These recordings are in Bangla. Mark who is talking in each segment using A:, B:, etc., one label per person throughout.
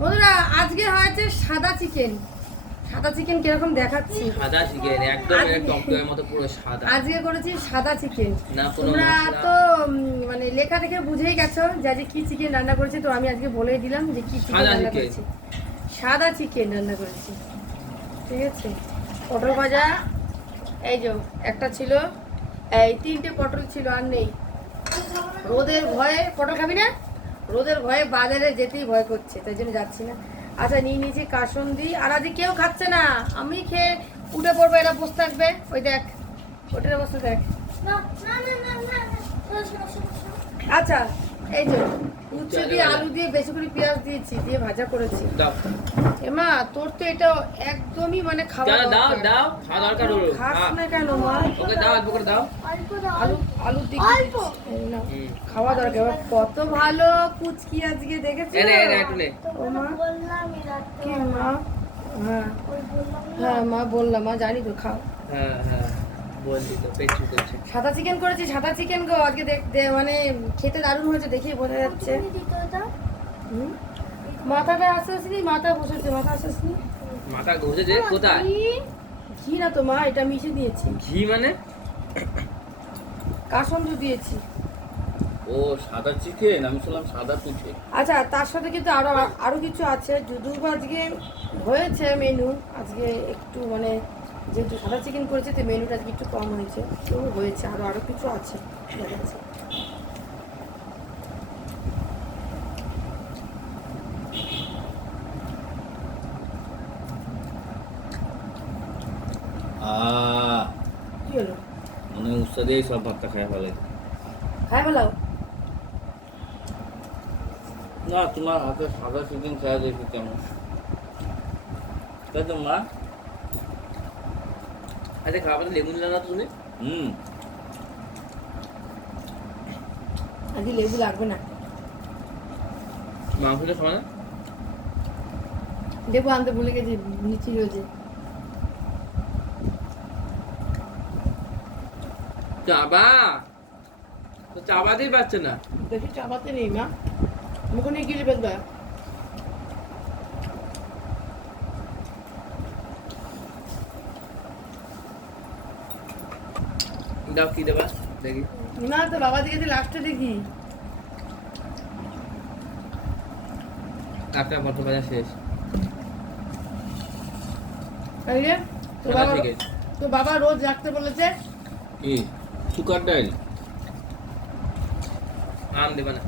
A: বন্ধুরা আজকে হয়েছে সাদা চিকেন। সাদা চিকেন কীরকম দেখাচ্ছি?
B: সাদা চিকেন একদম টকটকের মতো পুরো সাদা।
A: আজকে করেছি সাদা চিকেন। তোমরা তো মানে লেখা দেখে বুঝেই গেছো যে আজকে কি চিকেন রান্না করেছি তো আমি আজকে বলেই দিলাম যে কি চিকেন রান্না। করেছি। সাদা চিকেন রান্না করেছি। ঠিক আছে? পটল ভাজা এই যে একটা ছিল এই তিনটে পটল ছিল আর নেই। রোদের ভয়ে পটল খাবি না? রোদের ভয়ে বাজারে যেতেই ভয় করছে তাই জন্য যাচ্ছি না আচ্ছা নিয়ে নিয়েছি কাসন্দি আর আজকে কেউ খাচ্ছে না আমি খেয়ে উঠে পড়ব এরা বসে থাকবে ওই দেখ ওটার বসে দেখ আচ্ছা এই যে উচ্ছে দিয়ে আলু দিয়ে বেশি করে পেঁয়াজ দিয়েছি দিয়ে ভাজা করেছি এমা তোর তো এটা একদমই মানে খাওয়া
B: দাও দাও খাওয়া দরকার হলো
A: খাস না কেন মা
B: ওকে দাও অল্প করে দাও
A: আলু দিকে। খাওয়া দরকার। কত ভালো কুচকি আজকে দেখেছ? মা।
C: বললাম
A: কি মা? হ্যাঁ। হ্যাঁ মা বললাম। মা জানি তো খাও।
B: হ্যাঁ হ্যাঁ
A: সাদা চিকেন করেছি সাদা চিকেন গো আজকে দেখ দে- মানে খেতে দারুণ হয়েছে দেখেই বোঝা যাচ্ছে। মাথাটা আস্তে আসনি? মাথা বসেছে মাথা আস্তে আসনি?
B: মাথা ঘুরছে যে কোথায়?
A: ঘি না তো মা এটা মিশে দিয়েছি।
B: ঘি মানে?
A: কাসন্দ দিয়েছি।
D: ও সাদা চিকেন? আমি শুনলাম সাদা পিঠে।
A: আচ্ছা তার সাথে কিন্তু আরও আরও কিছু আছে। যদিও আজকে হয়েছে মেনু আজকে একটু মানে যেহেতু সাদা চিকেন করেছে তো মেনুটা আজকে একটু কম হয়েছে। তো হয়েছে আরও আরও কিছু আছে। দেখাচ্ছি
D: আহ
A: কি হলো
D: মানে সব ভাতটা খাই ফেলে।
A: খাই ফেলাও?
D: না তোমার হাতে সাদা চিকেন খাওয়া দেখি কেমন। তাই তো মা?
B: আচ্ছা খাবার লেবু নিলাম না তো তুমি?
D: হুম।
A: আজকে লেবু লাগবে না।
B: মাংসটা খাওয়া না?
A: লেবু আনতে ভুলে গেছি নিচি রয়েছে।
B: চাবা? তো চাবাতেই পারছে না।
A: দেখি চাপাতে নেই মা। মুখে নিয়ে গিলে বেঁধবে
B: দাও কি দেবা? দেখি।
A: না তো বাবা দিকে লাস্টে দেখি।
B: একটা পটল ভাজা শেষ।
A: তো বাবা রোজ রাখতে বলেছে
D: কি? সুগার
B: আম দেবা না।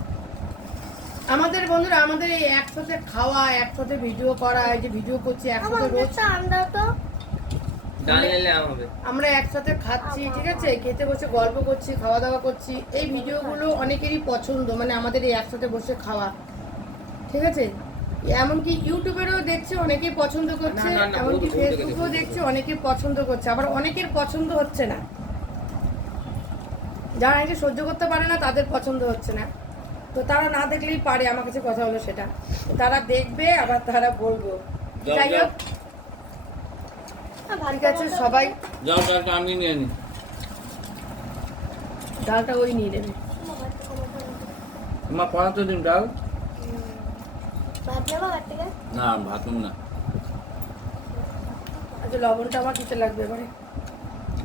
A: আমাদের বন্ধুরা আমাদের এই একসাথে খাওয়া একসাথে ভিডিও করা এই যে ভিডিও করছি একসাথে রোজ
C: ঠান্ডা তো।
A: আমরা একসাথে খাচ্ছি ঠিক আছে? খেতে বসে গল্প করছি খাওয়া দাওয়া করছি। এই ভিডিওগুলো অনেকেরই পছন্দ মানে আমাদের এই একসাথে বসে খাওয়া। ঠিক আছে? এমনকি ইউটিউবেরও দেখছে অনেকেই পছন্দ করছে। এমনকি ফেসবুকেও দেখছে অনেকেই পছন্দ করছে। আবার অনেকের পছন্দ হচ্ছে না। যারা একে সহ্য করতে পারে না তাদের পছন্দ হচ্ছে না। তো তারা না দেখলেই পারে আমার কাছে কথা হলো সেটা। তারা দেখবে আবার তারা বলব। যাই হোক। ঠিক আছে সবাই
D: ডালটা আমি নিয়ে নি।
A: ডালটা ওই নিয়ে নেবে।
D: মা পড়াতে দিন ডাল।
C: ভাত নেব ভাত থেকে?
D: না ভাতুন না।
A: আচ্ছা লবণটা আমার দিতে লাগবে এবারে?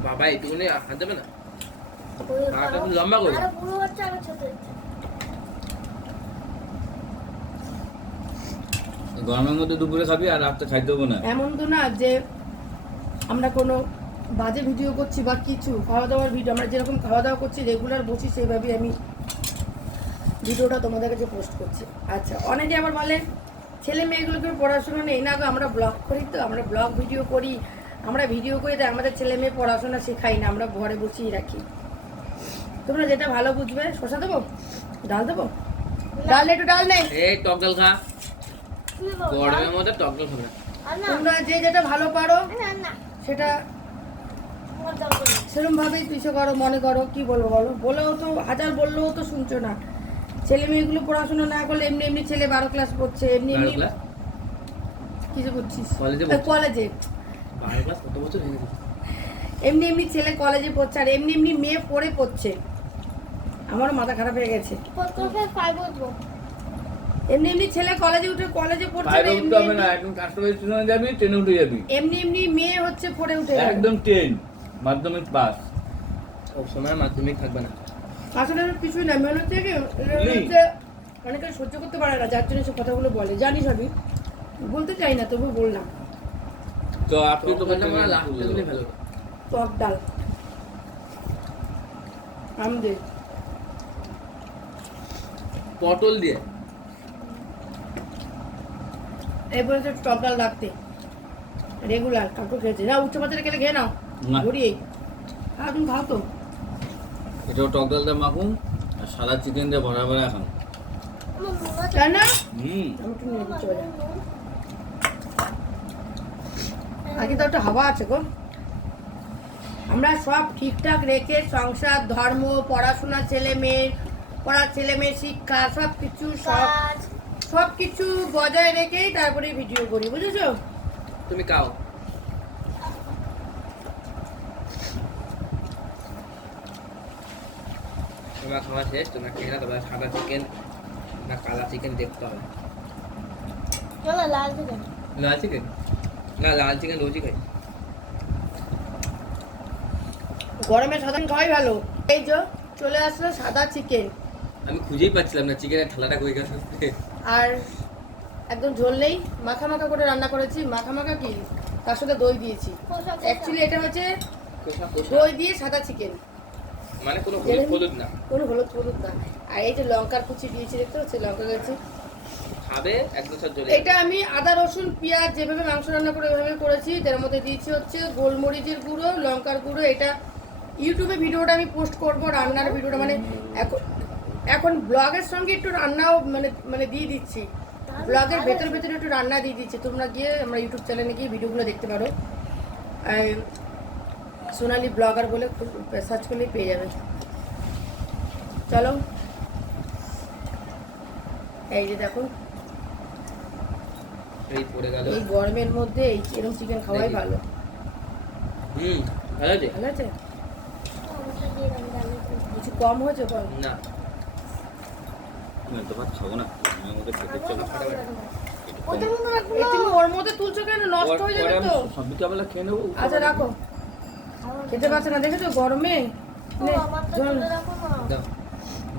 B: বাবা এইটুকুনি হাত দেবে না? লম্বা করে।
C: হচ্ছে ছোট
D: গরমের মধ্যে দুপুরে খাবি আর রাত্রে খাইতে হবে না।
A: এমন তো না যে আমরা কোনো বাজে ভিডিও করছি বা কিছু খাওয়া দাওয়ার ভিডিও আমরা যেরকম খাওয়া দাওয়া করছি রেগুলার বসি সেইভাবেই আমি ভিডিওটা তোমাদের কাছে পোস্ট করছি। আচ্ছা অনেকে আবার বলে ছেলে মেয়েগুলোকে পড়াশোনা নেই। না গো আমরা ব্লগ করি তো আমরা ব্লগ ভিডিও করি আমরা ভিডিও করি তাই আমাদের ছেলে মেয়ে পড়াশোনা শেখাই না আমরা ঘরে বসিয়ে রাখি। তোমরা যেটা ভালো বুঝবে শসা দেবো? ডাল দেবো? ডাল একটু ডাল নেই
B: এই টক ডাল খা। গরমের মধ্যে টক ডাল খাবে
A: তোমরা যে যেটা ভালো পারো সেটা। সেরকম ভাবেই পিছিয়ে করো মনে করো কি বলব বলো? বলেও তো হাজার বললেও তো শুনছো না। ছেলে মেয়েগুলো পড়াশোনা না করলে এমনি এমনি ছেলে বারো ক্লাস পড়ছে এমনি এমনি কিছু করছিস?
B: কলেজে
A: এমনি এমনি ছেলে কলেজে পড়ছে আর এমনি এমনি মেয়ে পড়ে পড়ছে। আমারও মাথা খারাপ হয়ে গেছে। এমনি এমনি ছেলে কলেজে উঠে কলেজে পড়ছে না, এমনি
D: উঠতে হবে না একদম কাস্টমাইজ ট্রেনে যাবি ট্রেনে উঠে যাবি।
A: এমনি এমনি মেয়ে হচ্ছে পড়ে উঠে
D: একদম ট্রেন মাধ্যমিক পাস
B: সব সময় মাধ্যমিক থাকবে না।
A: আসলে কিছুই না মেন হচ্ছে কি হচ্ছে অনেকে সহ্য করতে পারে না যার জন্য সব কথাগুলো বলে। জানি সবই বলতে চাই না তবু বললাম।
D: তো আপনি তো
B: মনে হয় লাস্টে দিলে
A: টক ডাল। আমদে
B: পটল দিয়ে।
A: এই বলেছে টক ডাল রাখতে। রেগুলার কাকু খেয়েছে। না উচ্চ মাত্রায় গেলে খেয়ে নাও। ঘুরিয়ে। হ্যাঁ তুমি খাও তো।
D: এটাও টক ডাল দিয়ে মাখুন আর সাদা চিকেন দিয়ে ভরা ভরা খান।
A: তাই না?
D: হুম।
A: আগে তো একটা হাওয়া আছে গো। আমরা সব ঠিকঠাক রেখে সংসার ধর্ম পড়াশোনা ছেলে মেয়ে পড়ার ছেলে মেয়ের শিক্ষা সব কিছু সব। সব কিছু বজায় রেখেই তারপরে ভিডিও করি বুঝেছ?
B: তুমি খাও। তোমার খাওয়া শেষ তোমার খেয়ে না তবে সাদা চিকেন না কালা চিকেন দেখতে হবে।
C: চলো লাল চিকেন
B: লাল চিকেন না লাল চিকেন রোজই খাই
A: গরমে সাধারণ খাওয়াই ভালো। এই যে চলে আসলো সাদা চিকেন
B: আমি খুঁজেই পাচ্ছিলাম না চিকেনের থালাটা কই গেছে
A: আর একদম ঝোল নেই মাখা মাখা করে রান্না করেছি। মাখা মাখা কি? তার সাথে দই দিয়েছি। অ্যাকচুয়ালি এটা হচ্ছে দই দিয়ে সাদা চিকেন।
B: মানে কোনো হলুদ হলুদ না?
A: কোনো হলুদ হলুদ না। আর এই যে লঙ্কার কুচি দিয়েছি দেখতে হচ্ছে লঙ্কা গেছি
B: খাবে? এক বছর চলে
A: এটা আমি আদা রসুন পেঁয়াজ যেভাবে মাংস রান্না করে ওইভাবে করেছি তার মধ্যে দিয়েছি হচ্ছে গোলমরিচের গুঁড়ো লঙ্কার গুঁড়ো। এটা ইউটিউবে ভিডিওটা আমি পোস্ট করব রান্নার ভিডিওটা। মানে এখন এখন ব্লগের সঙ্গে একটু রান্নাও মানে মানে দিয়ে দিচ্ছি। ব্লগের ভেতরে ভেতরে একটু রান্না দিয়ে দিচ্ছি। তোমরা গিয়ে আমরা ইউটিউব চ্যানেলে গিয়ে ভিডিওগুলো দেখতে পারো। সোনালি ব্লগার বলে সার্চ করলেই পেয়ে যাবে। চলো। এই যে দেখো।
B: এই পড়ে গেল।
A: এই গরমের মধ্যে এই এরকম চিকেন খাওয়াই ভালো।
B: হুম ভালো আছে?
A: ভালো আছে। কিছু কম হয়েছে
B: না।
D: আমি তো ভাত খাব না। আমি আমাদের খেতে চলো
C: খাবার রাখব।
D: একটু
C: ওদের
D: কম।
C: মধ্যে রাখব
A: এই
C: না।
A: তুমি ওর মধ্যে তুলছো কেন? নষ্ট হয়ে যাবে তো।
D: সব বিকাবেলা খেয়ে নেব।
A: আচ্ছা রাখো। খেতে পারছে না? দেখেছ? গরমে?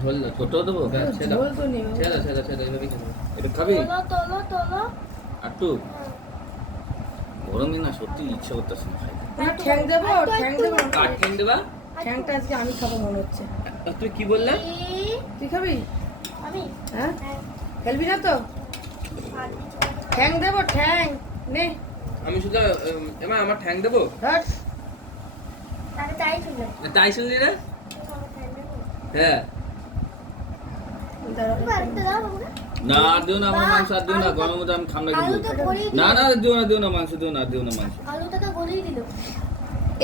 A: ঝোল।
D: ছোট দেবো?
B: হ্যাঁ,
A: ঝোল তো নেই।
B: খেতে
D: এটা খাবি?
C: তোলো, তোলো, হ্যাঁ।
D: গরমে না সত্যি ইচ্ছা করতেছে না
A: না ঠ্যাং দেবো ঠ্যাং দেবো।
B: ঠ্যাং দেবা?
A: ঠ্যাংটা আজকে আমি খাব মনে হচ্ছে।
B: তুই কি বললে?
A: তুই খাবি? হ্যাঁ
C: হ্যাঁ।
A: খেলবি না তো ঠ্যাং দেবো ঠ্যাং নে
B: আমি শুধু এমা আমার ঠ্যাং দেবো
C: ছিল।
B: তাই শুনলি না? হ্যাঁ।
D: না আর দিও না আমার মাংস আর দিও না গরমের মধ্যে আমি খাম না কিন্তু। না না দিও না দিও না মাংস দিও না দিও না মাংস
C: আলুটাকে গলিয়ে দিল।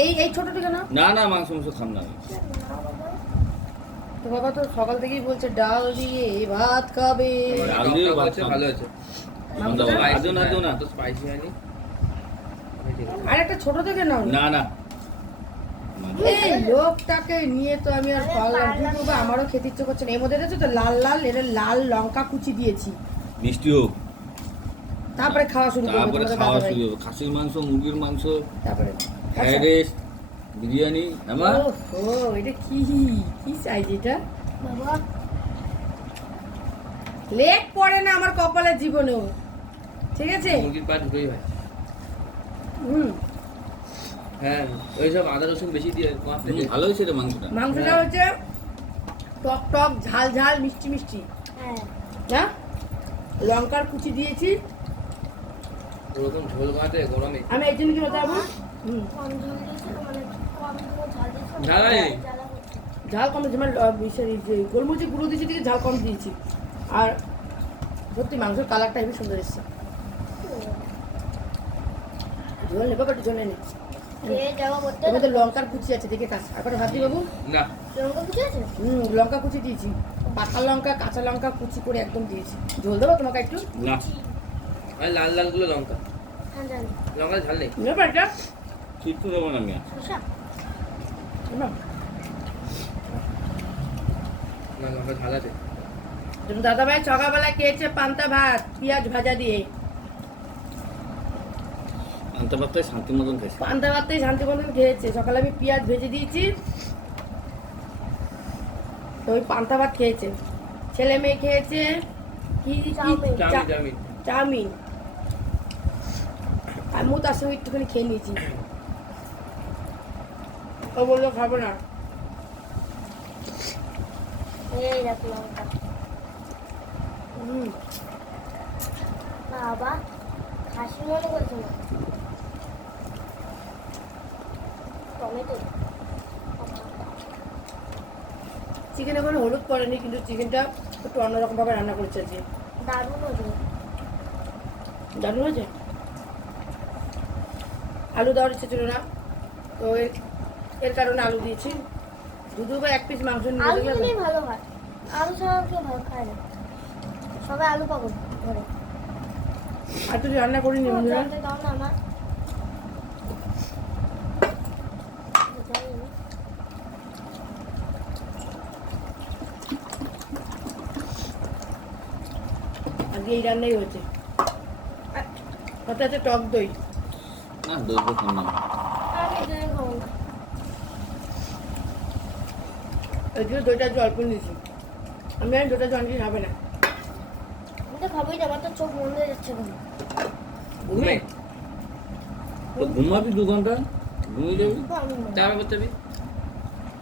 A: এই এই ছোটটা কেন
D: না না মাংস মাংস খাম না।
C: না।
A: তো বাবা তো সকাল থেকেই বলছে ডাল দিয়ে ভাত খাবে।
D: আলু দিয়ে ভাত
B: ভালো আছে।
D: না দিও না।
B: তো স্পাইসি হয়নি।
A: আর একটা ছোট থেকে নাও।
D: না না।
A: এই লোকটাকে নিয়ে তো আমি আর পারলাম। কিন্তু আমারও খেতে ইচ্ছে করছে না। এর মধ্যে দেখছ তো লাল লাল এর লাল লঙ্কা কুচি দিয়েছি।
D: মিষ্টি হোক।
A: তারপরে খাওয়া শুরু করবে।
D: তারপরে খাওয়া শুরু খাসির মাংস মুরগির মাংস
A: তারপরে
D: বিরিয়ানি আমার
A: ও এটা কি? কি সাইজ এটা?
C: বাবা,
A: লেগ পড়ে না আমার কপালের জীবনেও। ঠিক আছে?
B: মুরগির পা দুটোই হয়।
A: হুম।
B: হ্যাঁ ওই সব আদা রসুন বেশি দিয়ে
D: ভালো হয়েছে রে মাংসটা।
A: মাংসটা
B: হ্যাঁ।
A: হচ্ছে টক টক ঝাল ঝাল মিষ্টি মিষ্টি।
C: হ্যাঁ।
A: না? লঙ্কার কুচি দিয়েছি।
B: ওরকম ঝোল ভাতে গরমে।
A: আমি এই জন্য কি বলতে পারব? হুম।
C: কম ঝাল কম দিয়েছে
A: মানে যে গোলমরিচের গুঁড়ো দিয়েছি দিকে ঝাল কম দিয়েছি। আর সত্যি মাংসের কালারটা হেবি সুন্দর এসছে। ঝোল নেব বাট ঝোলে নেই মধ্যে লঙ্কার কুচি আছে দেখে কাজ এখন ভাবছি বাবু?
B: না।
C: লঙ্কা কুচি আছে?
A: হুম লঙ্কা কুচি দিয়েছি। পাকা লঙ্কা কাঁচা লঙ্কা কুচি করে একদম দিয়েছি। ঝোল দেবো তোমাকে একটু?
D: না।
B: আর লাল লালগুলো লঙ্কা।
C: হ্যাঁ,
B: লঙ্কা ঝাল নেই।
A: নেব এটা?
D: কিচ্ছু দেবো না আমি আর।
A: না,
B: লঙ্কা
A: দাদাভাই সকালবেলা খেয়েছে পান্তা ভাত পেঁয়াজ ভাজা দিয়ে।
D: আনতে পারতে শান্তি মতন খেয়েছি।
A: পান্তা ভাতটাই শান্তি মতন খেয়েছে। সকালে আমি পেঁয়াজ ভেজে দিয়েছি তো ওই পান্তা ভাত খেয়েছে। ছেলে মেয়ে খেয়েছে কি
C: চাউমিন।
B: Chowmein chowmein.
A: চাউমিন। তার সঙ্গে একটুখানি খেয়ে নিয়েছি। ও বলল খাব না।
C: এই দেখো লঙ্কা।
A: হুম।
C: বাবা হাসি মনে করছে না? টমেটো।
A: চিকেনে কোনো হলুদ পড়েনি কিন্তু চিকেনটা একটু অন্যরকমভাবে রান্না করেছে আজকে।
C: দারুণ হয়েছে।
A: দারুণ হয়েছে? আলু দেওয়ার ইচ্ছে ছিল না তো এর কারণে আলু দিয়েছি। দুধু বা এক পিস মাংস নিয়ে
C: আলু দিলেই ভালো। হয়। আলু ছাড়া কেউ ভালো খায় না। সবাই আলু পাগল ঘরে
A: আর তুই রান্না করিনি বন্ধুরা?
C: না আমার
A: আজকে এই রান্নাই হয়েছে। সাথে আছে টক দই।
D: না দই তো খাম না।
C: আমি দই খাব না।
A: ওই জন্য দইটা অল্প নিয়েছি। আমি আর দইটা জল দিয়ে খাবে না।
C: আমি তো খাবোই না আমার তো চোখ বন্ধ হয়ে যাচ্ছে
B: ঘুমে?
D: তো ঘুমাবি দু ঘণ্টা? ঘুমিয়ে যাবি?
C: আমি
B: করতে হবে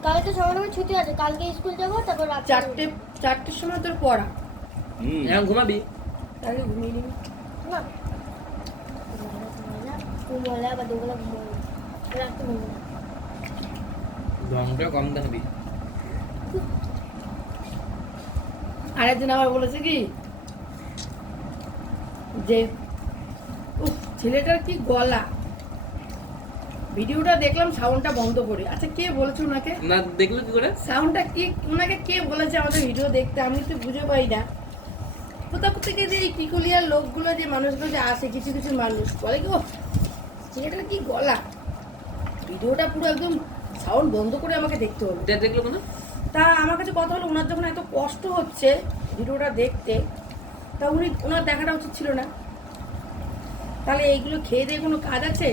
C: কালকে সকাল সময় ছুটি আছে কালকে স্কুল যাব তারপর রাত
A: চারটে চারটের সময় তোর পড়া।
D: হুম
B: এখন ঘুমাবি?
A: তাহলে ঘুমিয়ে নিবি।
C: না। ঘুমোলে আবার দুবেলা ঘুমোলে রাখতে ঘুমো না
B: রংটা কম দেখাবি
A: আবার বলেছে কি? যে উফ ছেলেটার কি গলা? ভিডিওটা দেখলাম সাউন্ডটা বন্ধ করে। আচ্ছা কে বলেছে ওনাকে?
B: না দেখল কি করে?
A: সাউন্ডটা কি ওনাকে কে বলেছে আমাদের ভিডিও দেখতে? আমি তো বুঝে পাই না। কোথাও থেকে যে এই কিকুলিয়ার লোকগুলো যে মানুষগুলো যে আসে কিছু কিছু মানুষ বলে কি ও ছেলেটার কি গলা? ভিডিওটা পুরো একদম সাউন্ড বন্ধ করে আমাকে দেখতে
B: হবে। দেখল কোনো?
A: তা আমার কাছে কথা হলো ওনার যখন এত কষ্ট হচ্ছে ভিডিওটা দেখতে তা উনি ওনার দেখাটা উচিত ছিল না। তাহলে এইগুলো খেয়ে দিয়ে কোনো কাজ আছে?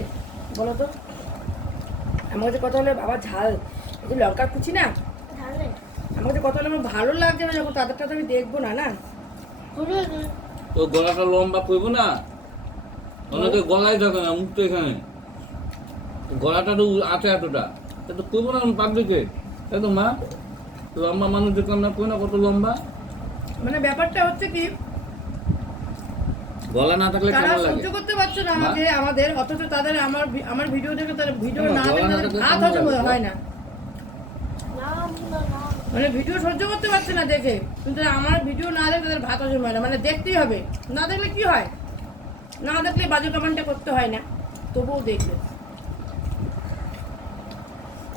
A: বলো তো। আমার কাছে কথা হলো বাবা ঝাল। এই যে লঙ্কা কুচি না? আমার কাছে কথা হলো আমার ভালো লাগছে না যখন তাদেরটা তো আমি দেখব না না?
D: তো গলাটা লম্বা করব না? অনেকে গলায় থাকে না মুখ তো এখানে। গলাটা তো আছে এতটা তা তো করব না পাবলিকে তাই তো মা লম্বা মানুষ দেখলাম না কই না কত লম্বা?
A: মানে ব্যাপারটা হচ্ছে কি
D: গলা না থাকলে কেমন লাগে?
A: সহ্য করতে পারছে না আমাকে আমাদের অথচ তাদের আমার আমার ভিডিও দেখে তাদের ভিডিও
D: না,
A: দেখে ভাত হজম হয় না।
C: না না না।
A: মানে ভিডিও সহ্য করতে পারছে না দেখে। কিন্তু আমার ভিডিও না দেখলে তাদের ভাত হজম হয় না। মানে দেখতেই হবে। না দেখলে কি হয়? না দেখলে বাজে কমেন্টটা করতে হয় না। তবুও দেখবে।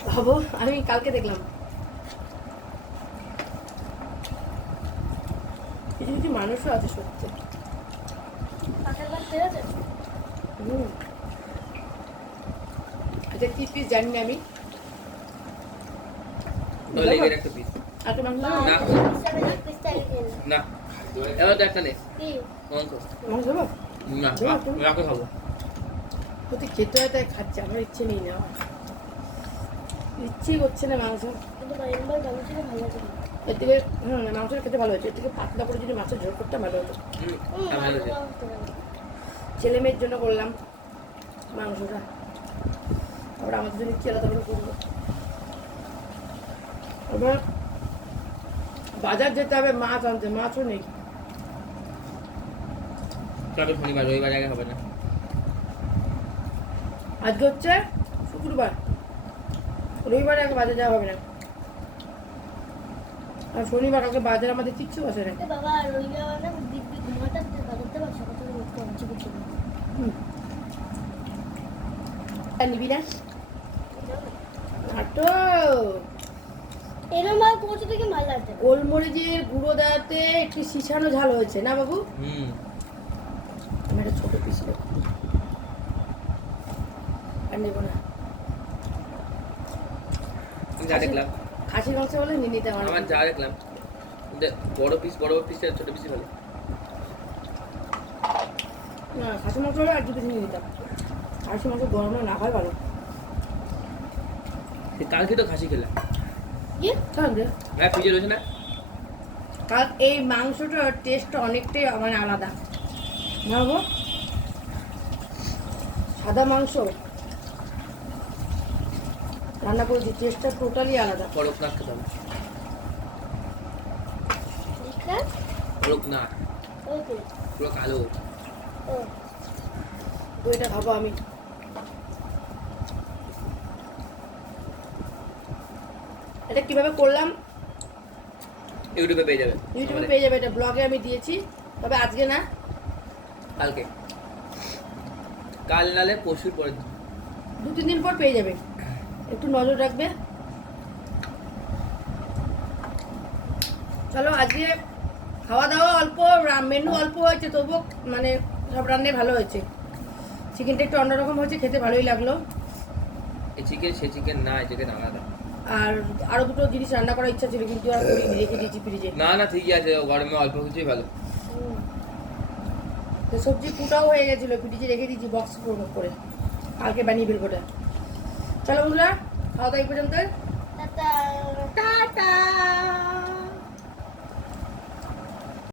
A: ভাবো আমি কালকে দেখলাম। কিছু কিছু মানুষও আছে সত্যি। হুম। আচ্ছা কি পিস জানি না আমি।
B: লেগের একটা পিস
A: আচ্ছা মাংস
B: না।
C: এক পিস চাই দিন
B: না। এবার একটা নে মাংস
A: মাংস
B: না রাখো খাব।
A: প্রতি খেতে হয় তাই খাচ্ছে। আমার ইচ্ছে নেই না। ইচ্ছেই করছে না মাংস।
C: কিন্তু ভালো আছে
A: এর থেকে হুম মাংসটা খেতে ভালো হয়েছে। এর থেকে পাতলা করে যদি মাছের ঝোল করতে ভালো হতো। ছেলে মেয়ের জন্য করলাম মাংসটা। আবার আমাদের জন্য কি আলাদা করে করব। আবার বাজার যেতে হবে মাছ আনতে মাছও নেই।
B: শনিবার রবিবার আগে হবে না।
A: আজকে হচ্ছে শুক্রবার। রবিবারে আগে বাজার যাওয়া হবে না। আর শনিবার কালকে বাজার আমাদের কিচ্ছু বসে না।
C: বাবা।
A: নিবি না
C: ভাবে পৌঁছে থেকে মাল লাগছে
A: গোলমরিচের গুঁড়ো দেওয়াতে একটু শিশানো ঝাল হয়েছে না বাবু?
B: হুম
A: আমি একটা ছোট পিস নেব আর নেব না আমার
B: যা দেখলাম বড় পিস বড় পিসটা ছোট পিসই ভালো।
A: না খাসি মাংস হলে আর দু পিস নিয়ে দিতাম খাসি মাংস গরমে না খাই ভালো।
B: কালকে তো খাসি খেলাম। হ্যাঁ ফ্রিজে রয়েছে না?
A: কাল এই মাংসটার টেস্টটা অনেকটাই মানে আলাদা। বাবু? সাদা মাংস। রান্না করেছি টেস্টটা টোটালি আলাদা।
B: করকনাথ খেতে হবে
C: ঠিক আছে
B: পুরো কালো
C: ও।
A: এটা খাব আমি। এটা কীভাবে করলাম?
B: ইউটিউবে পেয়ে যাবে।
A: ইউটিউবে পেয়ে যাবে এটা ব্লগে আমি দিয়েছি। তবে আজকে না?
B: কালকে। কাল নালে পরশুর পরে
A: দু তিন দিন পর পেয়ে যাবে। একটু নজর রাখবে। চলো আজকে খাওয়া দাওয়া অল্প মেনু অল্প হয়েছে তবুও মানে সব রান্নাই ভালো হয়েছে। চিকেনটা একটু অন্যরকম হয়েছে খেতে ভালোই লাগল।
B: এই চিকেন সে চিকেন না এই চিকেন আলাদা।
A: আর আরও দুটো জিনিস রান্না করার ইচ্ছা ছিল কিন্তু আর করিনি রেখে দিয়েছি ফ্রিজে।
B: না না ঠিকই আছে গরমে অল্প কিছুই ভালো।
A: তো সবজি কুটাও হয়ে গেছিল ফ্রিজে রেখে দিয়েছি বক্স করে। কালকে বানিয়ে ফেলব চলো বন্ধুরা খাওয়া দাওয়া এই পর্যন্ত টাটা।